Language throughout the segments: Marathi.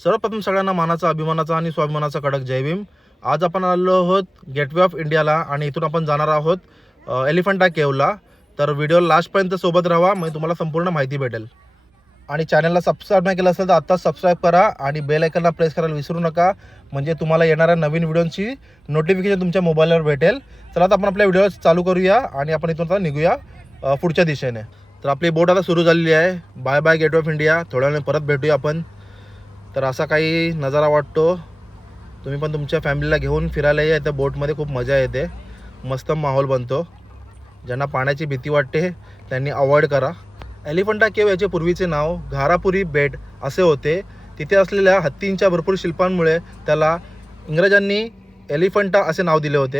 सर्वप्रथम सगळ्यांना मानाचा, अभिमानाचा आणि स्वाभिमानाचा कडक जय भीम. आज आपण आलो आहोत गेटवे ऑफ इंडियाला आणि इथून आपण जाणार आहोत एलिफंटा केवला. तर व्हिडिओ लास्टपर्यंत सोबत राहा, म्हणजे तुम्हाला संपूर्ण माहिती भेटेल. आणि चॅनलला सबस्क्राईब नाही केलं असेल तर आत्ताच सबस्क्राईब करा आणि बेल आयकॉनला प्रेस करायला विसरू नका, म्हणजे तुम्हाला येणाऱ्या नवीन व्हिडिओची नोटिफिकेशन तुमच्या मोबाईलवर भेटेल. चला आता आपण आपल्या व्हिडिओ चालू करूया आणि आपण इथून आता निघूया पुढच्या दिशेने. तर आपली बोट आता सुरू झालेली आहे. Bye bye gateway of India. थोड्या वेळाने परत भेटूया आपण. तर असा काही नजारा वाटतो. तुम्ही पण तुमच्या फॅमिलीला घेऊन फिरायला या. इथं बोटमध्ये खूप मजा येते, मस्त माहोल बनतो. ज्यांना पाण्याची भीती वाटते त्यांनी अवॉइड करा. एलिफंटा केव याचे पूर्वीचे नाव घारापुरी बेट असे होते. तिथे असलेल्या हत्तींच्या भरपूर शिल्पांमुळे त्याला इंग्रजांनी एलिफंटा असे नाव दिले होते.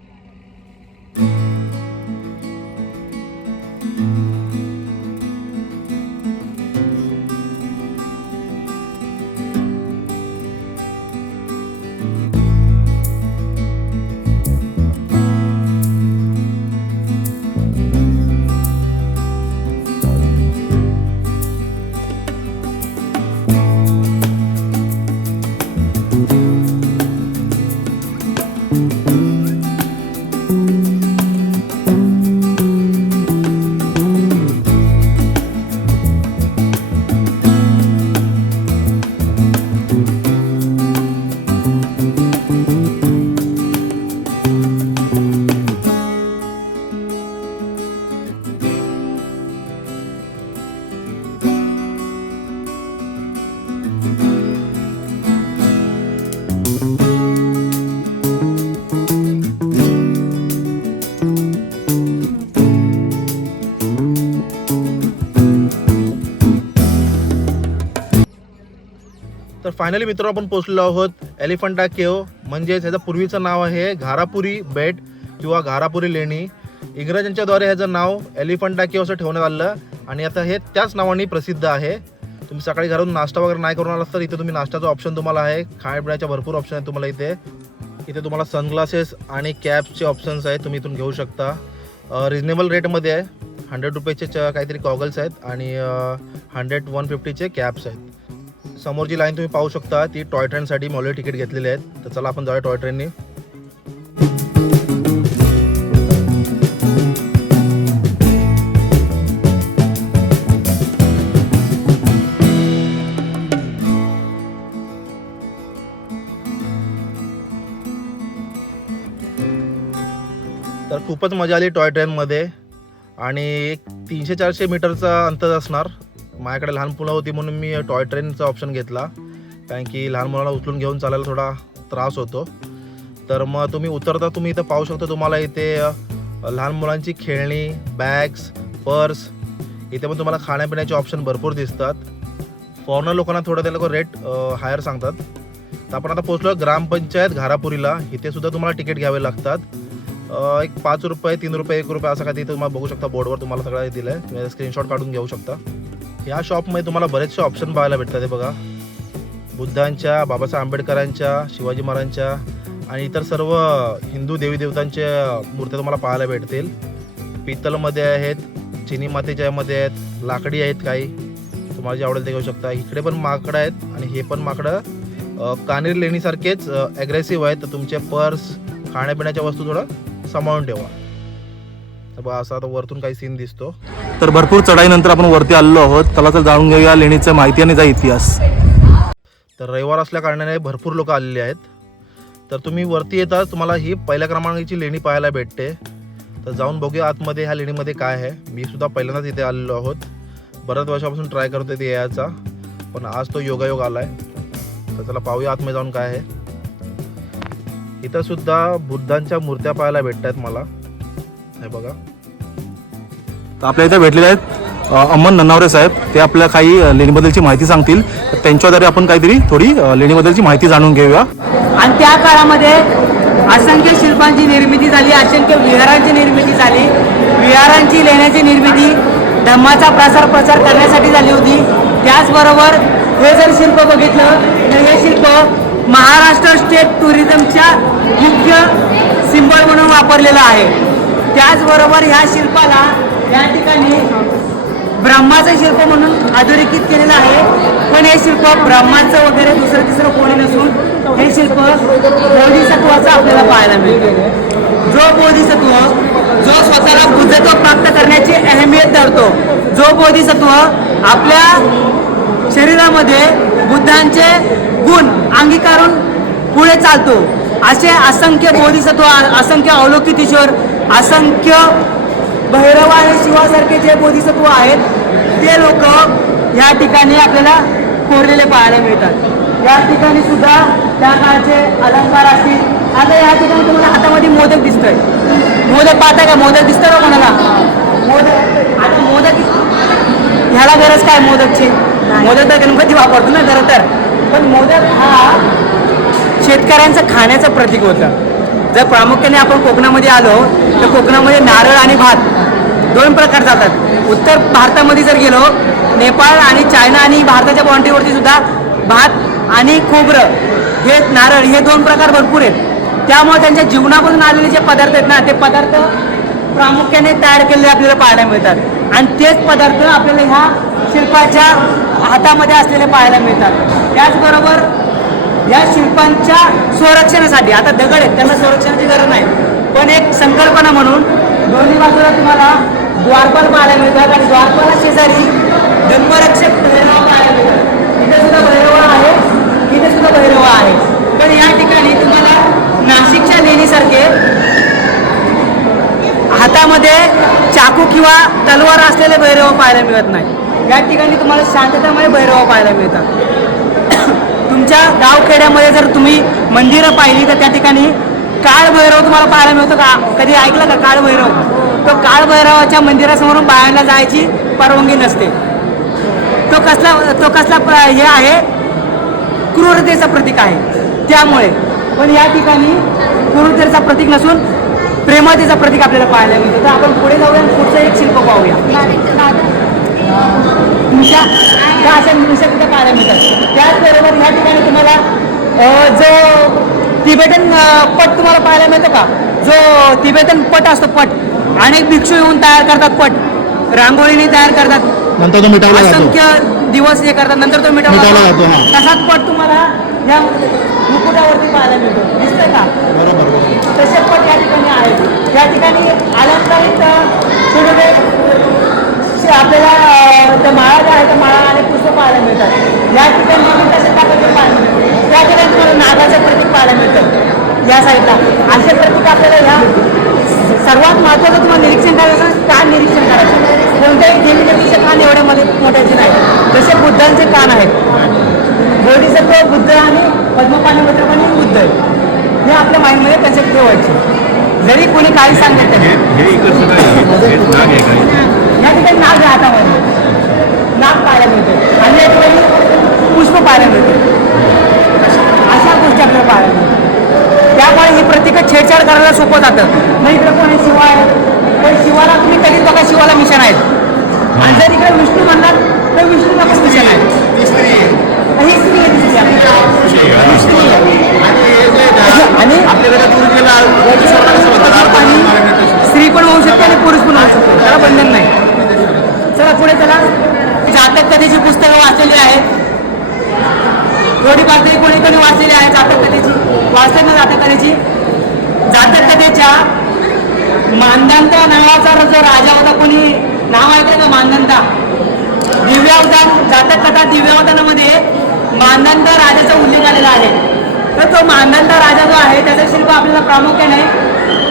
तर फायनली मित्र आपण पोहोचलो आहोत एलिफंटा केव, म्हणजेच ह्याचं पूर्वीचं नाव आहे घारापुरी बेट किंवा घारापुरी लेणी. इंग्रजांच्याद्वारे ह्याचं नाव एलिफंटा केव असं ठेवण्यात आलं आणि आता हे त्याच नावाने प्रसिद्ध आहे. तुम्ही सकाळी घरून नाश्ता वगैरे नाही करून आलात तर इथे तुम्ही नाश्त्याचा ऑप्शन तुम्हाला आहे. खाण्यापिण्याच्या भरपूर ऑप्शन आहेत तुम्हाला इथे. इथे तुम्हाला सनग्लासेस आणि कॅप्सचे ऑप्शन्स आहेत, तुम्ही इथून घेऊ शकता. रिजनेबल रेटमध्ये आहे. 100 रुपयाचे काहीतरी गॉगल्स आहेत आणि 150चे कॅप्स आहेत. समोर जी लाईन तुम्ही पाहू शकता ती टॉय ट्रेनसाठी मी ऑलरेडी तिकीट घेतलेले आहेत. तर चला आपण जाऊया टॉय ट्रेननी. तर खूपच मजा आली टॉय ट्रेनमध्ये आणि एक 300-400 मीटरचा अंतर असणार. माझ्याकडे लहान मुलं होती म्हणून मी टॉय ट्रेनचा ऑप्शन घेतला, कारण की लहान मुलाला उचलून घेऊन चालायला थोडा त्रास होतो. तर मग तुम्ही उतरता तुम्ही इथं पाहू शकता, तुम्हाला इथे लहान मुलांची खेळणी, बॅग्स, पर्स, इथे पण तुम्हाला खाण्यापिण्याचे ऑप्शन भरपूर दिसतात. फॉरेनर लोकांना थोडं ते लोक रेट हायर सांगतात. तर आपण आता पोहोचलो ग्रामपंचायत घारापुरीला. इथे सुद्धा तुम्हाला तिकीट घ्यावे लागतात. एक 5 रुपये, 3 रुपये, 1 रुपये असं काही तिथे तुम्हाला बघू शकता. बोर्डवर तुम्हाला सगळं दिलं आहे, तुम्ही स्क्रीनशॉट काढून घेऊ शकता. या शॉपमध्ये तुम्हाला बरेचसे ऑप्शन पाहायला भेटतात. हे बघा, बुद्धांच्या, बाबासाहेब आंबेडकरांच्या, शिवाजी महाराजांच्या आणि इतर सर्व हिंदू देवी देवतांच्या मूर्त्या तुम्हाला पाहायला भेटतील. पित्तलमध्ये आहेत, चिनी मातीच्यामध्ये आहेत, लाकडी आहेत, काही तुम्हाला जे आवडेल ते घेऊ शकता. इकडे पण माकडं आहेत आणि हे पण माकडं कानेरी लेणीसारखेच ॲग्रेसिव्ह आहेत. तर तुमचे पर्स, खाण्यापिण्याच्या वस्तू थोडं सांभाळून ठेवा. तर बघा असा आता वरतून काही सीन दिसतो. तर भरपूर चढाईनंतर आपण वरती आलेलो आहोत. चला तर जाणून घेऊया लेणीचं माहिती आणि इतिहास. तर रविवार असल्या कारणाने भरपूर लोक आलेले आहेत. तर तुम्ही वरती येता तुम्हाला ही पहिल्या क्रमांकाची लेणी पाहायला भेटते. तर जाऊन बघूया आतमध्ये ह्या लेणीमध्ये काय आहे. मी सुद्धा पहिल्यांदाच इथे आलेलो आहोत. बऱ्याच वर्षापासून ट्राय करतो इथे यायचा, पण आज तो योगायोग आला आहे. तर चला पाहूया आतमध्ये जाऊन काय आहे. इथं सुद्धा बुद्धांच्या मूर्त्या पाहायला भेटत आहेत मला. हे बघा, तर आपल्या इथे भेटलेले आहेत अमन नन्नावरे साहेब. ते आपल्या काही लेणीबद्दलची माहिती सांगतील. तर त्यांच्याद्वारे आपण काहीतरी थोडी लेणीबद्दलची माहिती जाणून घेऊया. आणि त्या काळामध्ये असंख्य शिल्पांची निर्मिती झाली, असंख्य विहारांची निर्मिती झाली. विहारांची लेण्याची निर्मिती धम्माचा प्रसार करण्यासाठी झाली होती. त्याचबरोबर हे जर शिल्प बघितलं तर हे शिल्प महाराष्ट्र स्टेट टुरिझमच्या मुख्य सिंबल म्हणून वापरलेलं आहे. त्याचबरोबर ह्या शिल्पाला या ठिकाणी ब्रह्माचं शिल्प म्हणून अधोरेखित केलेलं आहे. पण हे शिल्प ब्रह्माचं वगैरे दुसरं तिसरं कोणी नसून हे शिल्प बोधिसत्वाचं आपल्याला पाहायला मिळतं. जो बोधिसत्व जो स्वतःला बुद्धत्व प्राप्त करण्याची अहमियत धरतो, जो बोधिसत्व आपल्या शरीरामध्ये बुद्धांचे गुण अंगीकारून पुढे चालतो, असे असंख्य बोधिसत्व, असंख्य अवलोकित ईश्वर, असंख्य भैरव आणि शिवासारखे जे बोधिसत्व आहेत ते लोक या ठिकाणी आपल्याला कोरलेले पाहायला मिळतात. या ठिकाणी सुद्धा त्या काळचे अलंकार असतील. आता या ठिकाणी तुम्हाला हातामध्ये मोदक दिसतोय. मोदक पाहता का? मोदक दिसतं का कोणाला? मोदक. आता मोदक ह्याला गरज काय मोदकची? मोदक तर गणपती वापरतो ना खरं तर. पण मोदक हा शेतकऱ्यांचं खाण्याचं प्रतीक होतं. जर प्रामुख्याने आपण कोकणामध्ये आलो तर कोकणामध्ये नारळ आणि भात दोन प्रकार जातात. उत्तर भारतामध्ये जर गेलो, नेपाळ आणि चायना आणि भारताच्या बाउंड्रीवरती सुद्धा भात आणि खोबरं हे नारळ हे दोन प्रकार भरपूर आहेत. त्यामुळे त्यांच्या जीवनामधून आलेले जे पदार्थ आहेत ना, ते पदार्थ प्रामुख्याने तयार केलेले आपल्याला पाहायला मिळतात. आणि तेच पदार्थ आपल्याला ह्या शिल्पाच्या हातामध्ये असलेले पाहायला मिळतात. त्याचबरोबर या शिल्पांच्या संरक्षणासाठी आता दगड आहेत, त्यांना संरक्षणाची गरज नाही, पण एक संकल्पना म्हणून दोन्ही बाजूला तुम्हाला द्वारपाल पाहायला मिळतात. आणि द्वारपाला शेजारी धर्मरक्षक भैरव पाहायला मिळतात. इथे सुद्धा भैरव आहे, इथे सुद्धा भैरव आहे. पण या ठिकाणी तुम्हाला नाशिकच्या लेणीसारखे हातामध्ये चाकू किंवा तलवार असलेले भैरव पाहायला मिळत नाही. या ठिकाणी तुम्हाला शांततामय भैरव पाहायला मिळतात. तुमच्या गावखेड्यामध्ये जर तुम्ही मंदिरं पाहिली तर त्या ठिकाणी काळ भैरव तुम्हाला पाहायला मिळतो का? कधी ऐकलं का काळ भैरव? तो काळ भैरवाच्या मंदिरासमोरून बाहेरला जायची परवानगी नसते. तो कसला हे आहे? क्रूरतेचं प्रतीक आहे. त्यामुळे पण या ठिकाणी क्रूरतेचं प्रतीक नसून प्रेमातेचं प्रतीक आपल्याला पाहायला मिळतं. तर आपण पुढे जाऊया आणि पुढचं एक शिल्प पाहूया. मिशा त्या अशा मिशा तिथे पाहायला मिळतात. त्याचबरोबर या ठिकाणी तुम्हाला जो तिबेटन पट तुम्हाला पाहायला मिळतो का? जो तिबेटन पट असतो, पट अनेक भिक्षू येऊन तयार करतात. पट रांगोळीने तयार करतात, नंतर तो मिटावला जातो. असंख्य दिवस हे करतात, नंतर तो मिटावला जातो. तसाच पट तुम्हाला या मुकुटावरती पाहायला मिळतो. दिसतंय का? तसे पट या ठिकाणी आहेत. या ठिकाणी अलंकारित छोटे आपल्याला त्या माळा ज्या आहेत त्या माळा आणि पुष्प पाहायला मिळतात. या ठिकाणी तसे प्रकारचे पाहायला मिळतात. त्या ठिकाणी तुम्हाला नागाचं प्रतीक पाहायला मिळतं या साईडला. असे प्रतीक आपल्याला ह्या सर्वात महत्त्वाचं तुम्हाला निरीक्षण करायचं, कान निरीक्षण करायचं. कोणत्याही देवीदेवीचे कान एवढ्या मध्ये मोठ्याचे नाही, जसे बुद्धांचे कान आहेत. बोधिसत्व बुद्ध आणि पद्मपाणी मित्रपाणी बुद्ध आहे, हे आपल्या माइंडमध्ये कन्सेप्ट ठेवायचे. जरी कोणी काही सांगत तरी या ठिकाणी नाग आहे हातामध्ये, नाग पाहायला मिळते आणि या ठिकाणी पुष्प पाहायला मिळते. अशा गोष्टी आपल्याला पाहायला मिळतात. त्यामुळे ही प्रत्येक छेडछाड करायला सोपं जातं. नाही इकडे कोणी शिवा आहे, पण शिवाला तुम्ही कधीच बघा शिवाला मिशन आहेत. आणि जर इकडे विष्णू म्हणणार तर विष्णूला पण मिशन आहे. ही स्त्री आहे आणि स्त्री पण होऊ शकते आणि पुरुष पण होऊ शकतो, त्याला बंधन नाही. चला पुढे चला. जातक कथेची पुस्तकं वाचलेली आहेत, थोडीफार तरी कोणी कोणी वाचलेली आहे जातक कथेची. वाचले ना जातक कथेची? जातक कथेच्या मानदंता नावाचा जो राजा होता, कोणी नाव ऐकलं का? मानदंता. दिव्यावतान, जातक कथा दिव्यावतानामध्ये मानदंता राजाचा उल्लेख आलेला आहे. तर तो मानदंता राजा जो आहे त्याचं शिल्प आपल्याला प्रामुख्याने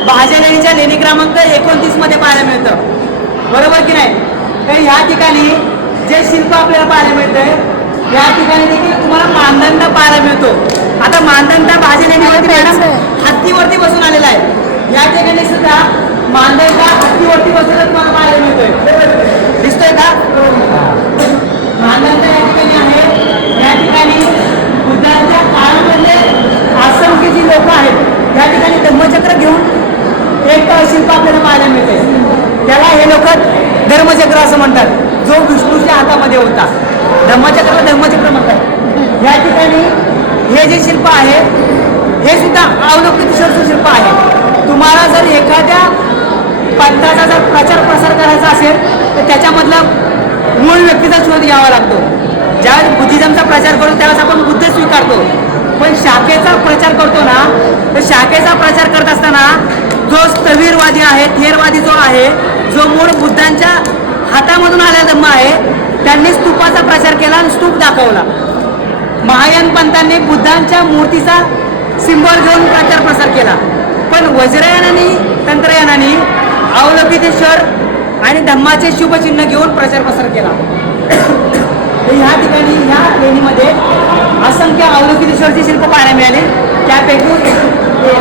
भाजलेणीच्या लेणी क्रमांक 29 मध्ये पाहायला मिळतं. बरोबर की नाही? तर ह्या ठिकाणी जे शिल्प आपल्याला पाहायला मिळतंय, या ठिकाणी देखील तुम्हाला मानदंड पाहायला मिळतो. आता मानदंड भाजलेणीवरती हत्तीवरती बसून आलेला आहे. या ठिकाणी सुद्धा मानदंड हत्तीवरती बसून तुम्हाला पाहायला मिळतोय. दिसतोय का? मानदंड या ठिकाणी आहे. या ठिकाणी बुद्धांच्या काळामधले असंख्य जी लोक आहेत या ठिकाणी धम्मचक्र घेऊन एक शिल्प आपल्याला पाहायला मिळते. त्याला हे लोक धर्मचक्र असं म्हणतात, जो विष्णूच्या हातामध्ये होता. धम्मचक्राला धर्मचक्र म्हणतात. या ठिकाणी हे जे शिल्प आहे हे सुद्धा अवलोकित शिल्प आहे. तुम्हाला जर एखाद्या पंथाचा जर प्रचार प्रसार करायचा असेल तर त्याच्यामधलं मूळ व्यक्तीचा शोध घ्यावा लागतो. ज्यावेळेस बुद्धिझमचा प्रचार करतो त्यावेळेस आपण बुद्ध स्वीकारतो, पण शाखेचा प्रचार करतो ना, तर शाखेचा प्रचार करत असताना जो स्थविरवादी आहे, थेरवादी जो आहे, जो मूळ बुद्धांच्या हातामधून आलेला धम्म आहे, त्यांनी स्तूपाचा प्रचार केला आणि स्तूप दाखवला. महायान पंथांनी बुद्धांच्या मूर्तीचा सिंबॉल घेऊन प्रचार प्रसार केला, पण वज्रयानाने तंत्रयानाने अवलोकितेश्वर आणि धम्माचे शुभचिन्ह घेऊन प्रचार प्रसार केला. ह्या ठिकाणी ह्या लेणीमध्ये असंख्य अवलोकितेश्वरचे शिल्प पाहायला मिळाले. त्यापैकी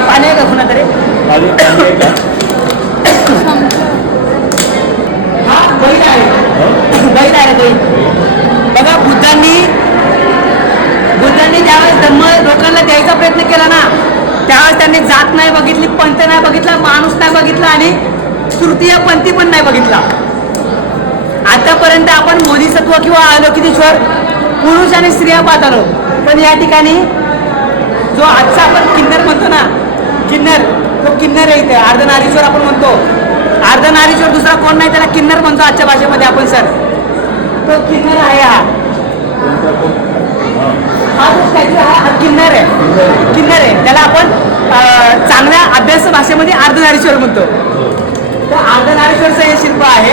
पाणी आहे का कुणा तरी? हा बैल आहे, बैल आहे बैल. बघा बुद्धांनी ज्यावेळेस धम्म लोकांना द्यायचा प्रयत्न केला ना, त्यावेळेस त्यांनी जात नाही बघितली, पंथ नाही बघितला, माणूस नाही बघितला आणि तृतीय पंथी पण नाही बघितला. आतापर्यंत आपण बोधिसत्व किंवा अवलोकितेश्वर पुरुष आणि स्त्रिया पाहत आलो, पण या ठिकाणी जो आजचा आपण किन्नर म्हणतो ना, किन्नर, तो किन्नर आहे इथे. अर्धनारीश्वर आपण म्हणतो, अर्धनारीश्वर दुसरा कोण नाही, त्याला किन्नर म्हणतो आजच्या भाषेमध्ये आपण. सर तो किन्नर आहे, हा किन्नर आहे. त्याला आपण चांगल्या अभ्यास भाषेमध्ये अर्धनारीश्वर म्हणतो. तर अर्धनारीश्वरचं हे शिल्प आहे.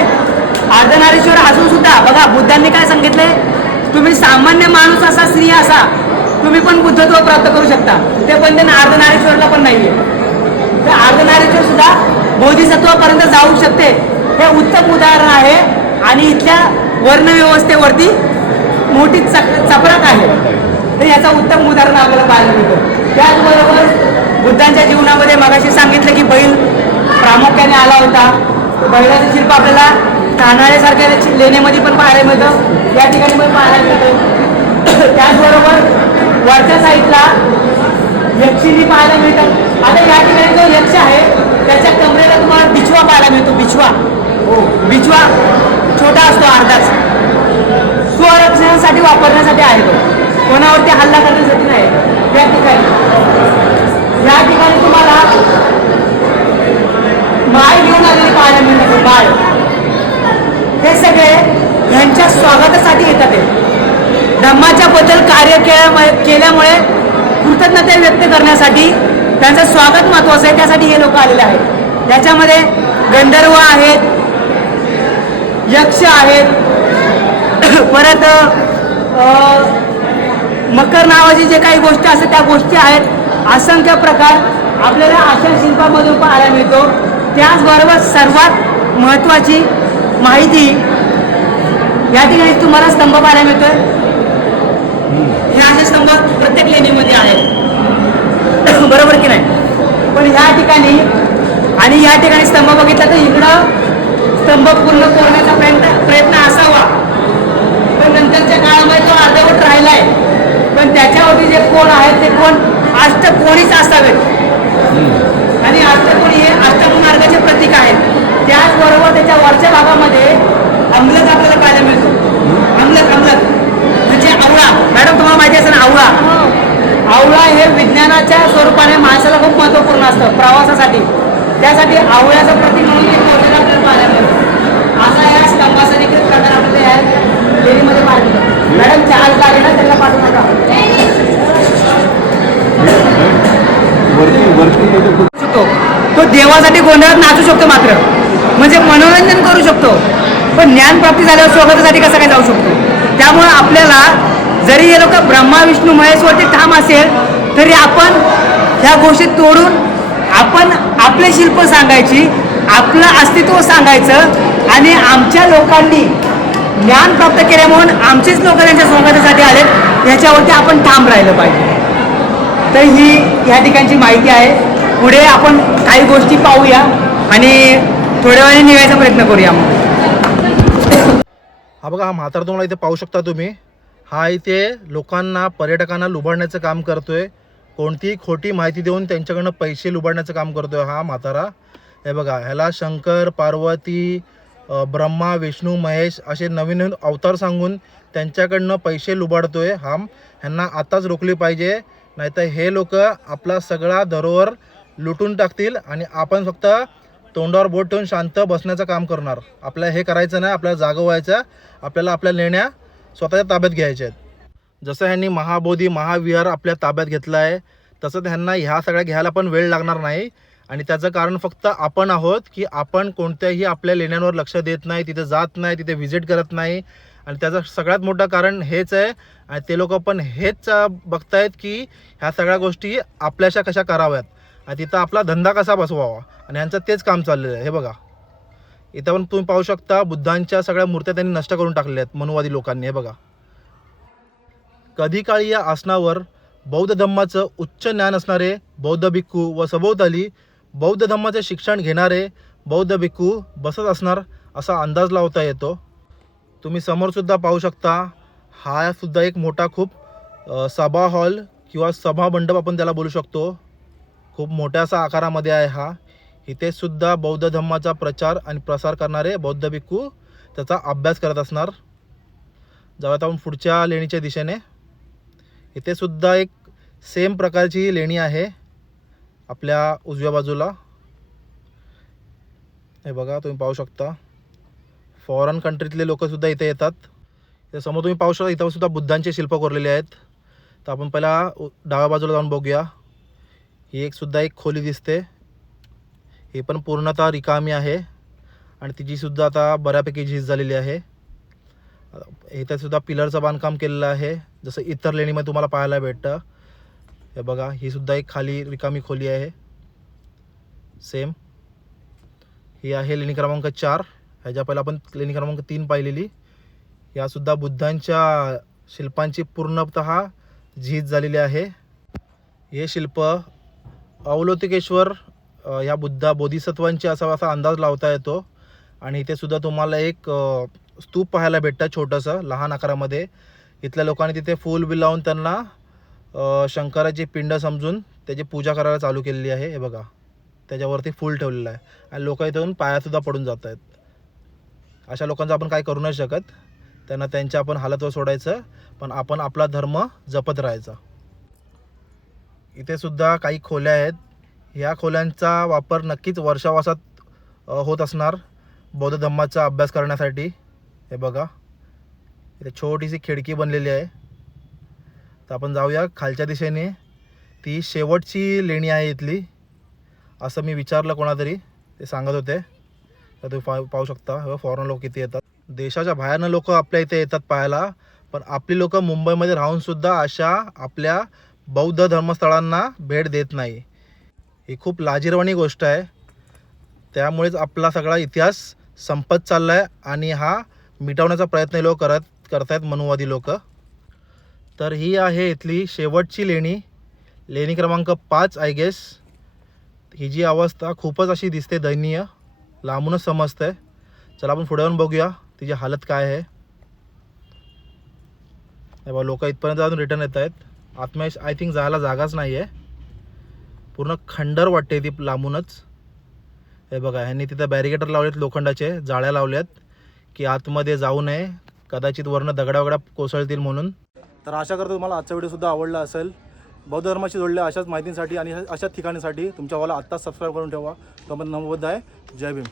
अर्धनारीश्वर असून सुद्धा बघा बुद्धांनी काय सांगितले, तुम्ही सामान्य माणूस असा, स्त्री असा, तुम्ही पण बुद्धत्व प्राप्त करू शकता. ते पण त्यांना अर्धनारीश्वरला पण नाहीये. तर अर्धनारीश्वर सुद्धा बोधिसत्वापर्यंत जाऊ शकते, हे उत्तम उदाहरण आहे. आणि इथल्या वर्णव्यवस्थेवरती मोठी चपराक आहे, तर याचा उत्तम उदाहरण आपल्याला पाहायला मिळतं. त्याचबरोबर बुद्धांच्या जीवनामध्ये मगाशी सांगितलं की बैल प्रामुख्याने आला होता. बैलाचं शिल्प आपल्याला तानाळ्यासारख्या लेण्यामध्ये पण पाहायला मिळतं, या ठिकाणी पण पाहायला मिळतं. त्याचबरोबर वरच्या साईडला यक्षिणी पाहायला मिळतात. आता या ठिकाणी जो यक्ष आहे त्याच्या कमरेला तुम्हाला बिछवा पाहायला मिळतो. बिछवा छोटा असतो, अर्धाच. स्वरक्षणासाठी वापरण्यासाठी आहे तो, कोणावरती हल्ला करण्यासाठी नाही. या ठिकाणी तुम्हाला माळ घेऊन आलेले पाहायला मिळतात. माळ हे सगळे यांच्या स्वागतासाठी येतात. धम्माच्या बद्दल कार्य केल्यामुळे कृतज्ञता व्यक्त करण्यासाठी त्यांचं स्वागत महत्वाचं आहे, त्यासाठी हे लोक आलेले आहेत. त्याच्यामध्ये गंधर्व आहेत, यक्ष आहेत, परत मकर नावाची जे काही गोष्टी असतात त्या गोष्टी आहेत. असंख्य प्रकार आपल्याला अशा शिल्पामधून पाहायला मिळतो. त्याचबरोबर सर्वात महत्त्वाची माहिती या ठिकाणी तुम्हाला स्तंभ पाहायला मिळतोय. हे असे स्तंभ प्रत्येक लेणीमध्ये आहेत, बरोबर की नाही? पण ह्या ठिकाणी आणि या ठिकाणी स्तंभ बघितला तर इकडं स्तंभ पूर्ण तोडण्याचा प्रयत्न असावा, पण नंतरच्या काळामध्ये तो अर्धवट राहिलाय. पण त्याच्यावरती जे कोण आहेत ते कोण अष्टकोणीच असावेत, आणि अष्टकोणी हे अष्टमार्गाचे प्रतीक आहेत. त्याचबरोबर त्याच्या वरच्या भागामध्ये अमलक आपल्याला पाहायला मिळतो. अमलक म्हणजे आवळा. मॅडम तुम्हाला माहिती असेल ना आवळा हे विज्ञानाच्या स्वरूपाने माणसाला खूप महत्त्वपूर्ण असतं प्रवासासाठी. त्यासाठी आवळ्याचं प्रतीक म्हणून आपल्याला पाहायला मिळतं. असा या स्तंभाचा देखील प्रकार आपल्याला या लेणीमध्ये पाहायला मिळतो. मॅडम चार्ज लागेल ना, त्यांना पाठवू नका. तो देवासाठी गोंधळात नाचू शकतो मात्र, म्हणजे मनोरंजन करू शकतो, पण ज्ञानप्राप्ती झाल्यावर स्वागतासाठी कसा काय जाऊ शकतो. त्यामुळे आपल्याला जरी हे लोक ब्रह्मा विष्णू महेशवरती ठाम असेल तरी आपण ह्या गोष्टी तोडून आपण आपले शिल्प सांगायची, आपलं अस्तित्व सांगायचं, आणि आमच्या लोकांनी ज्ञान प्राप्त केल्या म्हणून आमचेच लोक त्यांच्या स्वागतासाठी आलेत, ह्याच्यावरती आपण ठाम राहिलं पाहिजे. तर ही ह्या ठिकाणची माहिती आहे. पुढे आपण काही गोष्टी पाहूया आणि थोड्या वेळाने निघायचा प्रयत्न करूया. मग हा बघा, हा म्हातारा तुम्हाला इथे पाहू शकता तुम्ही. हा इथे लोकांना, पर्यटकांना लुबाडण्याचं काम करतोय. कोणतीही खोटी माहिती देऊन त्यांच्याकडनं पैसे लुबाडण्याचं काम करतोय हा म्हातारा. हे बघा, ह्याला शंकर, पार्वती, ब्रह्मा, विष्णू, महेश असे नवीन नवीन अवतार सांगून त्यांच्याकडनं पैसे लुबाडतोय. ह्यांना आताच रोखली पाहिजे, नाहीतर हे लोक आपला सगळा धरोहर लुटून टाकतील आणि आपण फक्त तोंडावर बोट ठेवून शांत बसण्याचं काम करणार. आपल्याला हे करायचं नाही, आपल्याला जागं व्हायचं, आपल्याला आपल्या लेण्या स्वतःच्या ताब्यात घ्यायच्या आहेत. जसं ह्यांनी महाबोधी महाविहार आपल्या ताब्यात घेतलं आहे, तसं त्यांना ह्या सगळ्या घ्यायला पण वेळ लागणार नाही. आणि त्याचं कारण फक्त आपण आहोत की आपण कोणत्याही आपल्या लेण्यांवर लक्ष देत नाही, तिथे जात नाही, तिथे व्हिजिट करत नाही. आणि त्याचं सगळ्यात मोठं कारण हेच आहे. आणि ते लोक पण हेच बघतायत की ह्या सगळ्या गोष्टी आपल्याशा कशा कराव्यात आणि तिथं आपला धंदा कसा बसवावा. आणि ह्यांचं तेच काम चाललेलं आहे. हे बघा, इथं पण तुम्ही पाहू शकता बुद्धांच्या सगळ्या मूर्त्या त्यांनी नष्ट करून टाकलेल्या आहेत मनुवादी लोकांनी. हे बघा, कधी काळी या आसनावर बौद्ध धम्माचं उच्च ज्ञान असणारे बौद्ध भिक्खू व सभोवताली बौद्ध धम्माचे शिक्षण घेणारे बौद्ध भिक्खू बसत असणार असा अंदाज लावता येतो. तुम्ही समोरसुद्धा पाहू शकता, हा सुद्धा एक मोठा खूप सभा हॉल किंवा सभा मंडप आपण त्याला बोलू शकतो. खूप मोठ्या असा आकारामध्ये आहे हा. इथे सुद्धा बौद्ध धम्माचा प्रचार आणि प्रसार करणारे बौद्ध भिक्खू त्याचा अभ्यास करत असणार. जाऊयात आपण पुढच्या लेणीच्या दिशेने. इथे सुद्धा एक सेम प्रकारची लेणी आहे आपल्या उजव्या बाजूला. हे बघा, तुम्ही पाहू शकता फॉरेन कंट्रीतले लोकसुद्धा इथे येतात. इथे समोर तुम्ही पाहू शकता, इथं सुद्धा बुद्धांचे शिल्प कोरलेले आहेत. तर आपण पहिला डाव्या बाजूला जाऊन बघूया. ही एक खोली दिसते. ही पण पूर्णतः रिकामी आहे आणि तिचीसुद्धा आता बऱ्यापैकी झीज झालेली आहे. इथे सुद्धा पिलरचं बांधकाम केलेलं आहे, जसं इतर लेणीमध्ये तुम्हाला पाहायला भेटतं. हे बघा, ही सुद्धा एक खाली रिकामी खोली आहे सेम. ही आहे लेणी क्रमांक 4. ह्याच्या पहिला आपण लेणी क्रमांक 3 पाहिलेली. यासुद्धा बुद्धांच्या शिल्पांची पूर्णतः झीज झालेली आहे. हे शिल्प अवलोकितेश्वर या बोधिसत्वांचे असा अंदाज लावता येतो. आणि इथे सुद्धा तुम्हाला एक स्तूप पाहायला भेटतं छोटंसं लहान आकारामध्ये. इथल्या लोकांनी तिथे फूल बिल लावून त्यांना शंकराची पिंड समजून त्याची पूजा करायला चालू केलेली आहे. हे बघा, त्याच्यावरती फूल ठेवलेलं आहे आणि लोक इथे येऊन पायासुद्धा पडून जात आहेत. अशा लोकांचं आपण काय करू नाही शकत, त्यांना त्यांच्या आपण हालतवर सोडायचं, पण आपण आपला धर्म जपत राहायचा. इथे सुद्धा काही खोल्या आहेत. ह्या खोल्यांचा वापर नक्कीच वर्षावासात होत असणार बौद्ध धम्माचा अभ्यास करण्यासाठी. हे बघा, इथे छोटीशी खिडकी बनलेली आहे. तर आपण जाऊया खालच्या दिशेने. ती शेवटची लेणी आहे इथली, असं मी विचारलं कोणातरी, ते सांगत होते. तर तुम्ही पाहू शकता फॉरेन लोक किती येतात. देशाच्या बाहेरनं लोक आपल्या इथे येतात पाहायला, पण आपली लोक मुंबईमध्ये राहूनसुद्धा अशा आपल्या बौद्ध धर्मस्थळांना भेट देत नाही. ही खूप लाजिरवाणी गोष्ट आहे. त्यामुळेच आपला सगळा इतिहास संपत चालला आहे आणि हा मिटवण्याचा प्रयत्न हे लोक करतायत मनुवादी लोक. तर ही आहे इथली शेवटची लेणी, लेणी क्रमांक 5 आय गेस. ही जी अवस्था खूपच अशी दिसते दयनीय, लांबूनच समजतंय. चला आपण पुढे जाऊन बघूया तिची हालत काय आहे. हे बघा, लोक इथपर्यंत अजून रिटर्न येत आहेत. आतमध्ये आय थिंक जायला जागाच नाही आहे, पूर्ण खंडर वाटते ती लांबूनच. हे बघा, ह्यांनी तिथं बॅरिकेटर लावलेत, लोखंडाचे जाळ्या लावल्यात की आतमध्ये जाऊ नये, कदाचित वरनं दगडा कोसळतील म्हणून. तर आशा करतो तुम्हाला आजचा व्हिडिओसुद्धा आवडला असेल. बौद्ध धर्माशी जोडल्या अशाच माहितीसाठी आणि अशाच ठिकाणीसाठी तुमच्या वाला आत्ताच सबस्क्राईब करून ठेवा. तो पण नमोबुद्ध आहे. जय भीम.